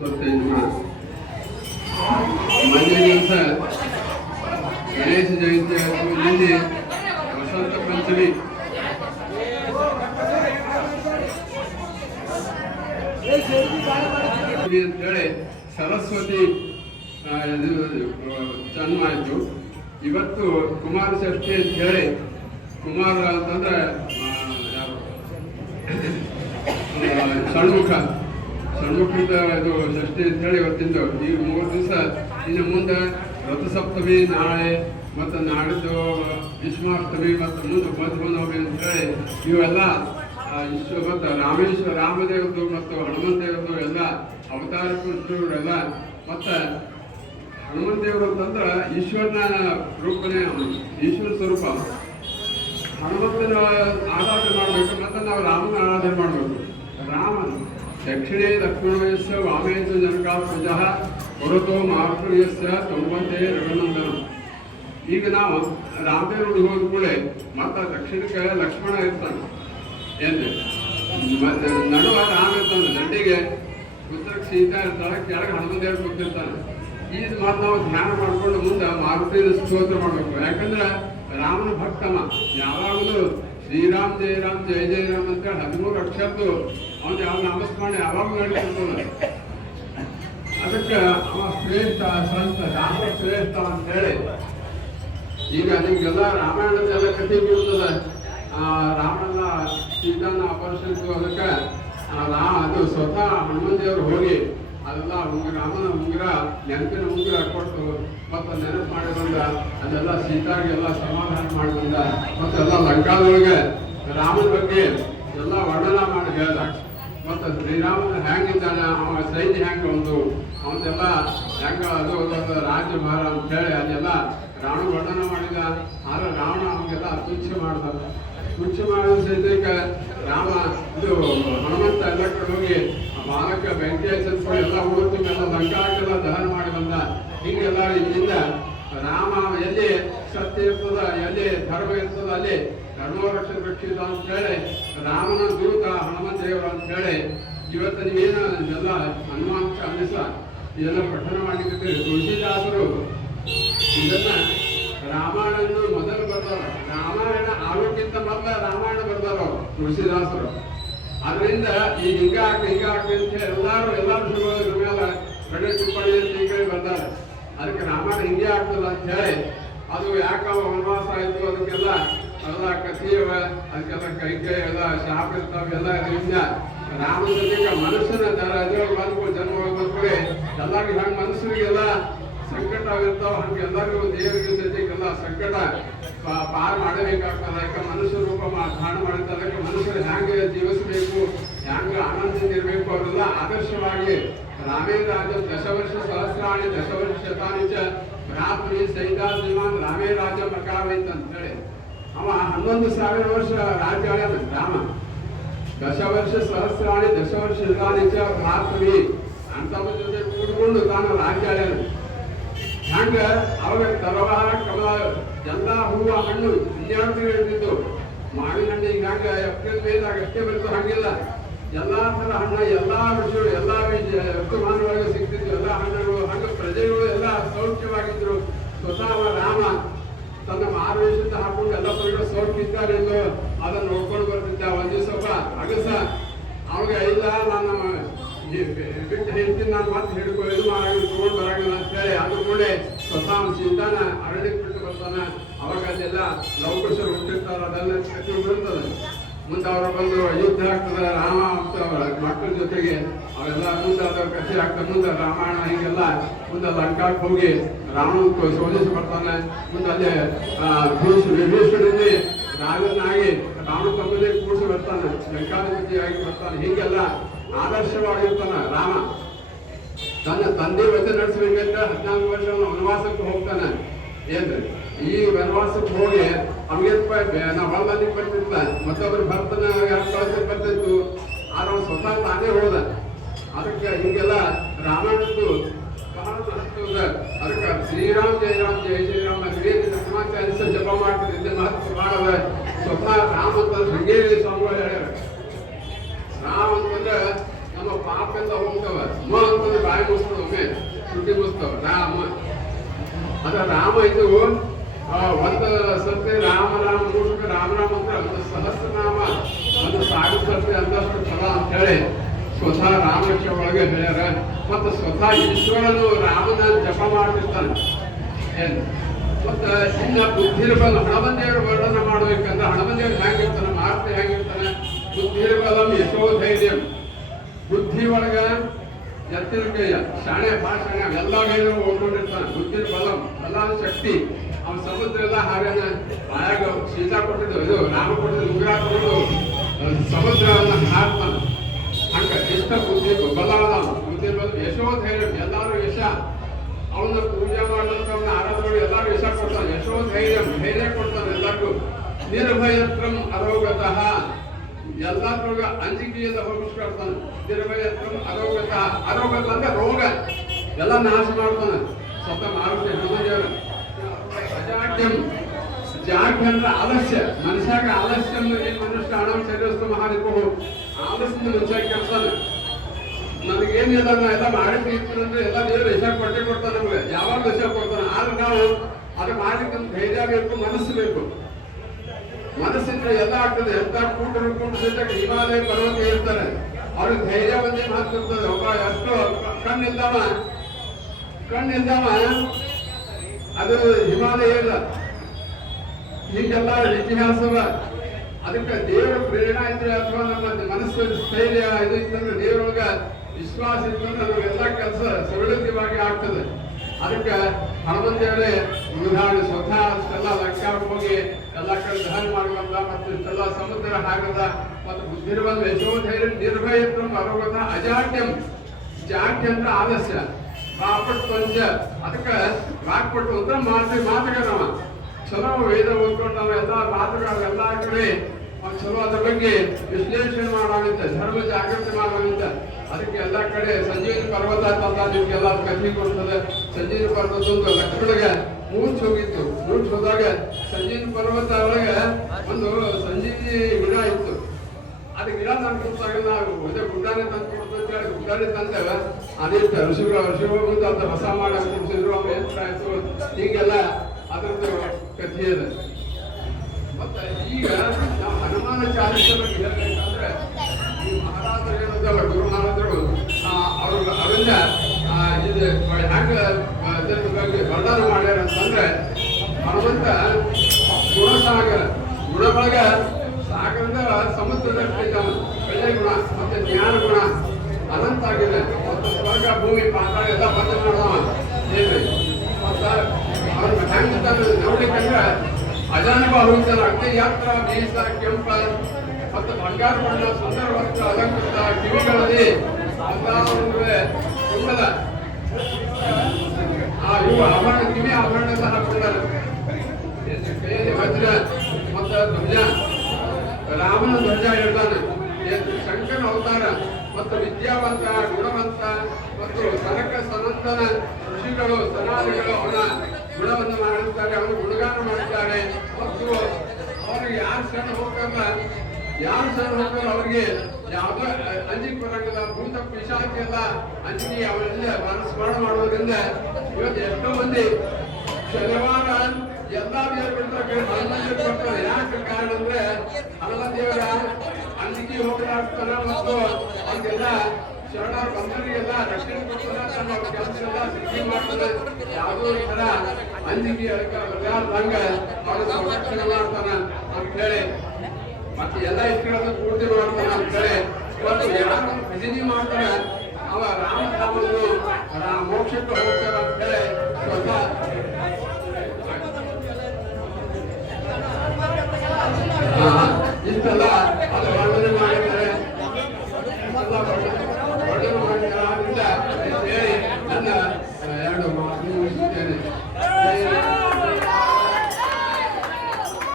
ಮೊನ್ನೆ ದಿವಸ ಗಣೇಶ ಜಯಂತಿ ಹಾಗೂ ನಿನ್ನೆ ವಸಂತ ಪಂಚಮಿ. ಅಂತೇಳಿ ಸರಸ್ವತಿ ಜನ್ಮ ಆಯಿತು. ಇವತ್ತು ಕುಮಾರ ಷಷ್ಠಿ ಅಂತ ಹೇಳಿ, ಕುಮಾರ ಅಂತಂದ್ರೆ ಷಣ್ಮುಖದ ಇದು ಷಷ್ಠಿ ಅಂತ ಹೇಳಿ ಇವತ್ತಿಂದು ಈ 3 ದಿವಸ. ಇನ್ನು ಮುಂದೆ ರಥಸಪ್ತಮಿ ನಾಳೆ, ಮತ್ತು ನಾಡಿದ್ದು ಭೀಷ್ಮಾಷ್ಟಮಿ, ಮತ್ತು ಮುಂದೆ ಮಧ್ವನವಮಿ ಅಂತ ಹೇಳಿ ಇವೆಲ್ಲ ಮತ್ತು ರಾಮದೇವ್ರದ್ದು ಮತ್ತು ಹನುಮಂತ ದೇವ್ರದ್ದು ಎಲ್ಲ ಅವತಾರ ಪುರುಷರೆಲ್ಲ. ಮತ್ತು ಹನುಮಂತ ದೇವರು ಅಂತಂದ್ರೆ ಈಶ್ವರನ ರೂಪನೇ, ಈಶ್ವರ ಸ್ವರೂಪ. ಹನುಮಂತನ ಆರಾಧನೆ ಮಾಡಬೇಕು, ಮತ್ತು ನಾವು ರಾಮನ ಆರಾಧನೆ ಮಾಡಬೇಕು. ರಾಮ ದಕ್ಷಿಣೇ ಲಕ್ಷ್ಮಣಯಸ್ಯ ವಾಮೇಶ ಜನಕಾತ್ಮಜ ಹೊರತೋ ಮಾರುತಯಸ್ಯ ತೊಂಬಂತೆ ರಘುನಂದನ. ಈಗ ನಾವು ರಾಮದೇವ್ರಿಗೆ ಹೋದ ಕೂಡಲೇ ಮತ್ತೆ ದಕ್ಷಿಣಕ್ಕೆ ಲಕ್ಷ್ಮಣ ಇರ್ತಾನೆ, ಏನು ನಡುವ ರಾಮ ಇರ್ತಾನೆ, ದಂಡಿಗೆ ಉತ್ತರಕ್ಕೆ ಸೀತಾ ಇರ್ತಾಳೆ, ಕೆಳಗೆ ಹನುಮಂತೇವ್ರು ಕೂತಿರ್ತಾನೆ. ಈಗ ಮಾತು ನಾವು ಧ್ಯಾನ ಮಾಡ್ಕೊಂಡು ಮುಂದೆ ಮಾರುತಿಯ ಸ್ತೋತ್ರ ಮಾಡಬೇಕು. ಯಾಕಂದ್ರೆ ರಾಮನ ಭಕ್ತಮ ಯಾವಾಗಲೂ ಶ್ರೀರಾಮ್ ಜಯ ರಾಮ್ ಜಯ ಜಯ ರಾಮ್ ಅಂತ 13 ಅಕ್ಷರದ್ದು ಅವನು ಯಾವ ನಾಮಸ್ಮರಣೆ ಯಾವಾಗ ನಡೀತಿರ್ತಾನೆ. ಅದಕ್ಕೆ ಅವ ಶ್ರೇಷ್ಠ ಸಂತ, ರಾಮ ಶ್ರೇಷ್ಠ ಅಂತ ಹೇಳಿ. ಈಗ ನಿಮ್ಗೆಲ್ಲ ರಾಮಾಯಣದೆಲ್ಲ ಕಥೆ ಬೀಳ್ತದೆ. ರಾಮನ ಸೀತಾನ ಅಪಹರಿಸಿದ್ದು, ಅದಕ್ಕೆ ಅದು ಸ್ವತಃ ಹನುಮಂತೇವರು ಹೋಗಿ ಅದೆಲ್ಲ ರಾಮನ ಉಂಗುರ, ನೆನಪಿನ ಉಂಗುರ ಕೊಟ್ಟು ಮತ್ತು ನೆನಪು ಮಾಡಿ ಬಂದ. ಅದೆಲ್ಲ ಸೀತಾಗೆಲ್ಲ ಸಮಾಧಾನ ಮಾಡಿ ಬಂದ. ಮತ್ತೆಲ್ಲ ಲಂಕಾದೊಳಗೆ ರಾಮನ ಬಗ್ಗೆ ಎಲ್ಲ ವರ್ಣನ ಮಾಡಿ ಹೇಳ್ದ. ಮತ್ತು ಶ್ರೀರಾಮನ ಹೆಂಗಿದ್ದಾನೆ, ಅವನ ಸೈನ್ಯ ಹೆಂಗೆ ಒಂದು ಅವನ್ನೆಲ್ಲ ಹೆಂಗೆ ಅದು ರಾಜ್ಯ ಭಾರ ಅಂತ ಹೇಳಿ ಅದೆಲ್ಲ ರಾವಣ ವರ್ಣನ ಮಾಡಿದ. ಆದ್ರೆ ರಾವಣ ಅವನಿಗೆಲ್ಲ ತುಚ್ಛ ಮಾಡ್ದ. ತುಚ್ಛ ಮಾಡಿದ ಸಹಿತಕ್ಕೆ ರಾಮ ಇದು ಹನುಮಂತ ಎಲ್ಲ ಕಡೆ ಹೋಗಿ ಬಾಲಕ ಬೆಂಕಿ ಹಚ್ಚಿಕೊಂಡು ಎಲ್ಲ ಹುಡುಕಿಗೆಲ್ಲ ಲಂಕಾಕ್ಕೆಲ್ಲ ದಹನ ಮಾಡಿ ಬಂದ. ಹೀಗೆಲ್ಲ ಇದರಿಂದ ರಾಮ ಎಲ್ಲಿ ಸತ್ಯ ಇರ್ತದ, ಎಲ್ಲಿ ಧರ್ಮ ಇರ್ತದ, ಅಲ್ಲಿ ಧರ್ಮವೃಕ್ಷ ರಕ್ಷಿತ ಅಂತ ಹೇಳಿ ರಾಮನ ದೂತ ಹನುಮಂತ ದೇವರು ಅಂತ ಹೇಳಿ ಇವತ್ತು ನೀವೇನು ಎಲ್ಲ ಹನುಮಾನ್ ಚಾಲಿಸ ಇದೆಲ್ಲ ಪಠಣ ಮಾಡಿದ್ದೀರಿ. ತುಳಸಿದಾಸರು ಇದನ್ನ ರಾಮಾಯಣ ಮೊದಲು ಬರ್ತಾರ. ರಾಮಾಯಣ ಆಗೋಕ್ಕಿಂತ ಮೊದಲ ರಾಮಾಯಣ ಬರ್ತಾರ ತುಳಸಿದಾಸರು. ಅದರಿಂದ ಈಗ ಹಿಂಗ ಹಾಕಿ ಅಂತ ಹೇಳಿ ಎಲ್ಲಾರು ಶುರುವಾದ್ರ ಮೇಲೆ ಗಡೆ ಟಿಪ್ಪಣಿ ಅಂತ ಈ ಕಡೆ ಬರ್ತಾರೆ. ಅದಕ್ಕೆ ರಾಮಾಯಣ ಹಿಂಗೆ ಆಗ್ತದ ಅಂತ ಹೇಳಿ ಅದು ಯಾಕೆ ವನವಾಸ ಆಯ್ತು ಅದಕ್ಕೆಲ್ಲ ಎಲ್ಲ ಕಥೆಯವ, ಅದಕ್ಕೆಲ್ಲ ಕೈ ಎಲ್ಲ ಶಾಪ ಇರ್ತಾವ. ಎಲ್ಲ ಇದರಿಂದ ರಾಮನ ಜೊತೆಗೆ ಮನುಷ್ಯನ ಅದ್ರೊಳಗೆ ಬಂದು ಜನ್ಮ ಬಂದ್ಕೊಳ್ಳಿ ಎಲ್ಲರಿಗೂ ಹಂಗೆ ಮನುಷ್ಯರಿಗೆಲ್ಲ ಸಂಕಟ ಇರ್ತಾವ, ಹಂಗೆ ಎಲ್ಲರಿಗೂ ದೇವರಿಗೆ ಸದ್ಯಕ್ಕೆಲ್ಲ ಸಂಕಟ ಪಾರ್ ಮಾಡಬೇಕಾಗ್ತದೆ. ಯಾಕೆ ಮನುಷ್ಯ ರೂಪ ಧಾರಣ ಮಾಡಿದ, ಅದಕ್ಕೆ ಮನುಷ್ಯರು ಹ್ಯಾಂಗೆ ಜೀವಿಸಬೇಕು, ಹ್ಯಾಂಗೆ ಆನಂದದಿಂದ ಇರಬೇಕು, ಅವರೆಲ್ಲ ಆದರ್ಶವಾಗಿ ರಾಮೇ ರಾಜ ದಶವರ್ಷ ಸಹಸ್ರಾಣಿ ದಶವರ್ಷ ಶತಾನಿ ಚ ಭ್ರಾತೃ ಸೈತಾ ಶ್ರೀಮಾನ್ ರಾಮೇ ರಾಜ ಮಕಾವೈತ್ ಅಂತ ಹೇಳಿ ಅವ 11,000 ವರ್ಷ ರಾಜ್ಯ ಆಳ್ಯಾನ ರಾಮ. ದಶವರ್ಷ ಸಹಸ್ರಾಣಿ ದಶವರ್ಷ ಶತಾನಿ ಚ ಭ್ರಾತೃ ಅಂತವ್ರ ಜೊತೆ ಕೂಡ್ಕೊಂಡು ತಾನು ರಾಜ್ಯ ಆಳ್ಯಾನ. ಹಂಗ ಅವಾಗ ತರವಾರ ಕಮಲ ಎಲ್ಲ ಹೂವು ಹಣ್ಣು 12 ತಿಂಗಳು ಇರ್ತಿತ್ತು. ಮಾವಿನ ಹಣ್ಣು ಈಗ ಹಂಗ ಏಪ್ರಿಲ್ ಮೇದಾಗ ಅಷ್ಟೇ ಬರ್ತದೆ, ಹಂಗಿಲ್ಲ. ಎಲ್ಲಾ ತರ ಹಣ್ಣು, ಎಲ್ಲಾ ಋಷಿಗಳು, ಎಲ್ಲಾ ಋತುಮಾನಗಳಿಗೆ ಸಿಗ್ತಿದ್ವು ಎಲ್ಲಾ ಹಣ್ಣುಗಳು. ಹಂಗ ಪ್ರಜೆಗಳು ಎಲ್ಲ ಸೌಖ್ಯವಾಗಿದ್ರು. ಸ್ವತಃ ರಾಮ ತನ್ನ ಮಾರುವೇಷದ ಹಾಕೊಂಡು ಎಲ್ಲ ಪ್ರಜೆಗಳು ಸೌಖ್ಯಿದ್ದಾರೆಂದು ಅದನ್ನು ನೋಡ್ಕೊಂಡು ಬರ್ತಿದ್ದ. ಒಂದ್ ದಿವಸ ಅಗಸ ಅವಾಗ ಇಲ್ಲ ನನ್ನ ಬಿಟ್ಟು ಹೇಳ್ತೀನಿ, ನಾನು ಮತ್ತೆ ಹಿಡ್ಕೊಳ್ಳಿ ತಗೊಂಡು ಬರಾಗಿಲ್ಲ ಅಂತ ಹೇಳಿ ಅದ್ರ ಕೂಡ ಸ್ವತಃ ಸೀತಾನ ಅರಳಿಗೆ ಬಿಟ್ಟು ಬರ್ತಾನೆ. ಅವಾಗ ಅದೆಲ್ಲ ಲವಕುಶರು ಹುಟ್ಟಿರ್ತಾರ, ಅದೆಲ್ಲ ಕಥೆ ಬರ್ತದೆ. ಮುಂದೆ ಅವರು ಬಂದು ಯುದ್ಧ ಆಗ್ತದೆ ರಾಮ ಮತ್ತು ಅವರ ಮಕ್ಕಳ ಜೊತೆಗೆ. ಅವೆಲ್ಲ ಮುಂದೆ ಅದ ಕಥೆ ಆಗ್ತದೆ. ಮುಂದೆ ರಾಮಾಯಣ ಹಿಂಗೆಲ್ಲ ಮುಂದೆ ಲಂಕಾಕ್ಕೆ ಹೋಗಿ ರಾವಣ ಸೋಲಿಸಿ ಬರ್ತಾನೆ. ಮುಂದೆ ಅಲ್ಲೇ ವಿಭೀಷಣದಲ್ಲಿ ರಾಜನಾಗಿ ರಾವಣ ತಮ್ಮದೇ ಕೂಡಿಸಿ ಬರ್ತಾನೆ, ಲಂಕಾಧಿಪತಿಯಾಗಿ ಬರ್ತಾನೆ. ಹೀಗೆಲ್ಲ ಆದರ್ಶವಾಗಿರ್ತಾನ ರಾಮ. ತನ್ನ ತಂದೆ ವಚನ ನಡೆಸಬೇಕಂತ 14 ವರ್ಷ ವನವಾಸಕ್ಕೆ ಹೋಗ್ತಾನೆ. ಏನ್ರಿ ಈ ವನವಾಸಕ್ಕೆ ಹೋಗಿ ಅವ್ರಿಗೆ ನಾವು ಹೊಲದಲ್ಲಿ ಬರ್ತಿರ್ತ, ಮತ್ತೊಬ್ರು ಬರ್ತನ ಬರ್ತಿತ್ತು. ಆದ್ರೆ ಅವ್ನು ಸ್ವತಃ ತಾನೇ ಹೋದ. ಅದಕ್ಕೆ ಹಿಂಗೆಲ್ಲ ರಾಮಾಯಣದ್ದು ಬಹಳ ಮಹತ್ವ. ಅದಕ್ಕೆ ಶ್ರೀರಾಮ್ ಜಯ ರಾಮ್ ಜಯ ಜಯ ರಾಮ ಸಮಾಚಾರ ಜಪ ಮಾಡ್ತಿದ್ದೆ ಮಹತ್ವ ಬಹಳ. ಸ್ವತಃ ರಾಮ ಅಂತ ಶೃಂಗೇರಿ ಸ್ವಾಮಿಗಳು ಹೇಳ್ಯಾರ. ರಾಮ ಅಂತಂದ್ರೆ ನಮ್ಮ ನಮ್ಮ ಪಾಪ ಎಲ್ಲ ಹೋಗ್ತಾವ. ಮ ಅಂತಂದ್ರೆ ಬಾಯಿ ಮುಗಿಸ್ತದ, ಒಮ್ಮೆ ಸುದ್ದಿ ಮುಗಿಸ್ತಾವ ರಾಮ. ಅದ ರಾಮ ಇದು ಒಂದು ಸರ್ತಿ ರಾಮ ರಾಮ ಮೂರ್ಖ ರಾಮ ರಾಮ ಅಂದ್ರೆ ಒಂದು ಸಹಸ್ರನಾಮ ಒಂದು ಸಾವಿರ ಸರ್ತಿ ಅಂದಷ್ಟು ಫಲ ಅಂತ ಹೇಳಿ ಸ್ವತಃ ರಾಮಕೃಷ್ಣ ಒಳಗೆ ಹೇಳ್ಯಾರ. ಮತ್ತು ಸ್ವತಃ ಈಶ್ವರನು ರಾಮನ ಜಪ ಮಾಡ್ತಿರ್ತಾನೆ. ಏನು ಮತ್ತು ಇನ್ನ ಬುದ್ಧಿರ್ಬಲ ಹಣಮಂದಿಯವರು ವರ್ಣನೆ ಮಾಡ್ಬೇಕಂದ್ರೆ ಹಣಮಂದಿಯವ್ರು ಹೆಂಗಿರ್ತಾನೆ, ಮಾರ್ತಿ ಹೆಂಗಿರ್ತಾನೆ, ಬುದ್ಧಿರ್ಬಲಂ ಯಶೋಧೈರ್ಯಂ. ಬುದ್ಧಿ ಒಳಗ ಎತ್ತಿನ ಶಾಣೆ ಭಾಷಣ ಎಲ್ಲ ಓಡ್ಕೊಂಡಿರ್ತಾನೆ. ಬುದ್ಧಿರ್ಬಲಂ ಎಲ್ಲ ಶಕ್ತಿ. ಅವನ ಸಮುದ್ರ ಎಲ್ಲ ಹಾಗನ ಆಯಾಗ ಸೀತಾ ಕೊಟ್ಟಿದ್ದು ಇದು ರಾಮ ಕೊಟ್ಟಿದ್ದು ಉಗ್ರ ಕೊಟ್ಟು ಸಮುದ್ರವನ್ನ ಹಾಕ್ತಾನೆ. ಹಂಗ ಇಷ್ಟ ಬುದ್ಧಿ ಬಲ ಬುದ್ಧಿ ಬಲ ಯಶೋಧೈರ್ಯ ಎಲ್ಲಾರು ಯಶ. ಅವನ್ನ ಪೂಜೆ ಮಾಡಿದಂತ ಅವನ ಆರಾಧನೆ ಎಲ್ಲಾರು ಯಶ ಕೊಡ್ತಾನೆ. ಯಶೋಧೈರ್ಯ ಧೈರ್ಯ ಕೊಡ್ತಾನೆ ಎಲ್ಲರಿಗೂ. ನಿರ್ಭಯತ್ರಂ ಅರೋಗತಃ ಎಲ್ಲಾದ್ರೊಳಗ ಅಂಜಿಕೆಯಿಂದ ಹೋಗಿಸ್ಕೊಳ್ತಾನೆ. ನಿರ್ಭಯತ್ರಂ ಅರೋಗತಃ. ಅರೋಗತ ಅಂದ್ರೆ ರೋಗ ಎಲ್ಲ ನಾಶ ಮಾಡ್ತಾನೆ. ಸ್ವತಃ ಆರೋಗ್ಯ ಹನುಮಂತಿಯವರು. ಅಜಾಡ್ಯಂ ಜಾಡ್ಯ ಅಂದ್ರೆ ಆಲಸ್ಯ. ಮನುಷ್ಯಾಗ ಆಲಸ್ಯ ಮನುಷ್ಯ ಹಣ ಶರೀರಸ್ಥ ಮಹಾರಿಪು ಆಲಸ್ಯ ಮನುಷ್ಯ ಕೆಲಸಾನೆ. ನನಗೇನಿಲ್ಲ ನಾ ಎಲ್ಲ ಮಾಡಿ ಅಂದ್ರೆ ಎಲ್ಲ ದೇವರು ವಿಷ ಕೊಟ್ಟೆ ಕೊಡ್ತಾನೆ ನಮ್ಗೆ. ಯಾವಾಗ ವಿಷ ಕೊಡ್ತಾನೆ. ಆದ್ರೆ ನಾವು ಅದು ಮಾಡ್ಲಿಕ್ಕೆ ಧೈರ್ಯ ಬೇಕು, ಮನಸ್ಸು ಬೇಕು. ಮನಸ್ಸಿದ್ರೆ ಎಲ್ಲ ಆಗ್ತದೆ. ಎಂತ ಕೂಟ ಹಿಮಾಲಯ ಪರ್ವತ ಇರ್ತಾರೆ. ಅವ್ರಿಗೆ ಧೈರ್ಯ ಬಂದು ಮಾತಿರ್ತದೆ. ಒಬ್ಬ ಎಷ್ಟು ಕಣ್ಣಿಲ್ದವ ಅದು ಹಿಮಾಲಯ ಇಲ್ಲ. ಹೀಗೆಲ್ಲ ಇತಿಹಾಸವ. ಅದಕ್ಕೆ ದೇವರ ಪ್ರೇರಣೆ ಇದ್ರೆ ಅಥವಾ ನಮ್ಮ ಮನಸ್ಸು ಸ್ಥೈರ್ಯ ಇದು ಇತ್ತಂದ್ರೆ ದೇವರೊಳಗ ವಿಶ್ವಾಸ ಇತ್ತಂದ್ರೆ ನಮಗೆಲ್ಲ ಕೆಲಸ ಸರಳವಾಗಿ ಆಗ್ತದೆ. ಅದಕ್ಕೆ ಹನುಮಂತೇವರೇ ಉದಾಹರಣೆ ಸ್ವತಃ ಅಷ್ಟೆಲ್ಲ ಲಂಕಾಕ್ಕೆ ಹೋಗಿ ಎಲ್ಲ ಕಡೆ ದಹನ ಮಾಡುವಂತ ಮತ್ತು ಇಷ್ಟೆಲ್ಲ ಸಮುದ್ರ ಹಾಕದ ಮತ್ತು ಬುದ್ಧಿರುವಂತ ಯಶೋಧೈರ್ಯ ನಿರ್ಭಯತ್ವಂ ಅರೋಗತ ಅಜಾಡ್ಯಂ. ಜಾಡ್ಯ ಅಂದ್ರೆ ಆಲಸ್ಯ. ರಾಪಟ್ ಪಂಚ ಅದಕ್ಕೆ ರಾಕ್ಪಟ್ಟು ಅಂದ್ರೆ ಮಾತುಗಾರವ. ಚಲೋ ವೇದ ಓದ್ಕೊಂಡವ ಎಲ್ಲ ಮಾತುಗಾರ ಎಲ್ಲ ಕಡೆ ಚಲೋ ಅದ್ರ ಬಗ್ಗೆ ವಿಶ್ಲೇಷಣೆ ಮಾಡೋಂತ ಧರ್ಮ ಜಾಗೃತಿ ಮಾಡೋಂತ. ಅದಕ್ಕೆ ಎಲ್ಲ ಕಡೆ ಸಂಜೀವಿನಿ ಪರ್ವತ ತಂದ ನಿಮ್ಗೆಲ್ಲ ಕಥೆ ಕೊಡ್ತದೆ. ಸಂಜೀವಿನಿ ಪರ್ವತದೊಂದು ಲಕ್ಷ್ಮಣಗೆ ಮೂರ್ಛ ಹೋಗಿತ್ತು. ಮೂರ್ಛ ಹೋದಾಗ ಸಂಜೀವಿನಿ ಪರ್ವತ ಒಳಗೆ ಒಂದು ಸಂಜೀವಿನಿ ಗಿಡ ಇತ್ತು. ಅದು ಗಿಡ ತಂದು ಕೊಡ್ತಾಗ ನಾವು ಅದೇ ಗುಡ್ಡಾನೆ ತಂದು ಕೊಡ್ತಂತ ಹೇಳಿ ಗುಡ್ಡಾನೆ ತಂದೇವ. ಅದಿಟ್ಟು ಋಷಿಗಳು ಬಂದು ಅಂತ ರಸ ಮಾಡಿ ಕುಡಿಸಿದ್ರು. ಅವ್ರು ಎಷ್ಟಾಯ್ತು ಹೀಗೆಲ್ಲ ಅದರದ್ದು ಕಥೆ ಇದೆ. ಮತ್ತೆ ಈಗ ನಾವು ಹನುಮಾನ ಚಾಲಿಸ ಬಗ್ಗೆ ಹೇಳ್ಬೇಕಂದ್ರೆ ಈ ಮಹಾರಾಜರು ಏನಂತಲ್ಲ ಗುರು ಮಹಾರಾಜರು ಅವರು ಅವೆಲ್ಲ ಇದು ಹ್ಯಾಂಗ ಇದರ ಬಗ್ಗೆ ವರ್ಣನೆ ಮಾಡ್ಯಾರ ಅಂತಂದ್ರೆ ಹನುಮಂತ ಗುಣಸಾಗರ. ಗುಣದೊಳಗ ಸಾಗರದ ಸಮುದ್ರದಷ್ಟು ಇದ್ದಾವ. ಒಳ್ಳೆ ಗುಣ ಮತ್ತೆ ಜ್ಞಾನ ಗುಣ ಅನಂತ ಆಗಿದೆ. ಮತ್ತು ಸ್ವರ್ಗ ಭೂಮಿ ಪಾತಾಳ ಎಲ್ಲ ಬಂದ ಮಾಡವ ಏನ್ರಿ. ಮತ್ತು ಅವ್ರ ಹೆಂಗ ನೋಡ್ಲಿಕ್ಕಂದ್ರೆ ಅಜಾನುಭಾವ ಹೋಗ್ತಾರೆ. ಅಗ್ನಿ ಯಾತ್ರ ಬೇಸ ಕೆಂಪ ಮತ್ತು ಬಂಗಾರ ಬಣ್ಣ ಸುಂದರ ವಸ್ತ್ರ ಅಲಂಕೃತ ಕಿವಿಗಳಲ್ಲಿ ಕುಂಡಲ ಇವು ಆಭರಣ ಕಿವಿ ಆಭರಣ ಎಲ್ಲ ಹಾಕ್ತಾರೆ. ವಜ್ರ ಮತ್ತು ಧ್ವಜ ರಾಮನ ಧ್ವಜ ಹೇಳ್ತಾನೆ. ಶಂಕರ ಅವತಾರ ಮತ್ತು ವಿದ್ಯಾವಂತ ಗುಣವಂತ ಮತ್ತು ಸನಕ ಸನಂದನ ಋಷಿಗಳು ಸನಾದಿಗಳು ಅವನ ಗುಣವನ್ನು ಮಾಡುತ್ತಾರೆ. ಅವನು ಗುಣಗಾನ ಮಾಡುತ್ತಾರೆ. ಮತ್ತು ಅವರಿಗೆ ಯಾರು ಶರಣ ಹೋಗ್ತಾರಲ್ಲ ಅವ್ರಿಗೆ ಯಾವುದೋ ಅಂಜಿಕೆ ಬರಂಗಿಲ್ಲ. ಭೂತ ಪಿಶಾಚಿ ಎಲ್ಲ ಅಂಜಿಕೆ ಅವರಿಂದ ಸ್ಮರಣ ಮಾಡೋದ್ರಿಂದ ಇವತ್ತು ಎಷ್ಟೋ ಮಂದಿ ಶನಿವಾರ ಎಲ್ಲಾ ದೇವರು ಬಿಡ್ತಾರೆ, ಹನುಮಂತರು ಬರ್ತಾರೆ. ಯಾಕೆ ಕಾರಣ ಅಂದ್ರೆ ಹನುಮಂತೇವರ ಅಂಜಿಕೆ ಹೋಗ್ಲಾಡ್ತಾರ ಮತ್ತು ಅವ್ರಿಗೆಲ್ಲ ಶರಣರು ಬಂದವರಿಗೆಲ್ಲ ರಕ್ಷಣೆ ಕೊಡ್ತಾರೆ. ತಮ್ಮ ಕೆಲಸ ಎಲ್ಲ ಸಿದ್ಧಿ ಮಾಡ್ತಾರೆ. ಯಾವುದೋ ತರ ಅಂಜಿಕೆ ಬರಲಾರ್ದಂಗ ಅವ್ರ ಸಂರಕ್ಷಣೆ ಮಾಡ್ತಾನ ಅಂತ ಹೇಳಿ ಮತ್ತೆ ಎಲ್ಲ ಇಷ್ಟಗಳನ್ನು ಪೂರ್ತಿ ಮಾಡ್ತಾನ ಅಂತ ಹೇಳಿ ಇವತ್ತು ಯಾರು ಭಜನೆ ಮಾಡ್ತಾರೆ ಅವ ರಾಮನಾಮವನ್ನು ಮೋಕ್ಷಕ್ಕೆ ಹೋಗ್ತಾರ ಅಂತ ಹೇಳಿ ಸ್ವತಃ ಇಷ್ಟೆಲ್ಲ ಅದು ವರ್ಣನೆ ಮಾಡಿದ್ದಾರೆ.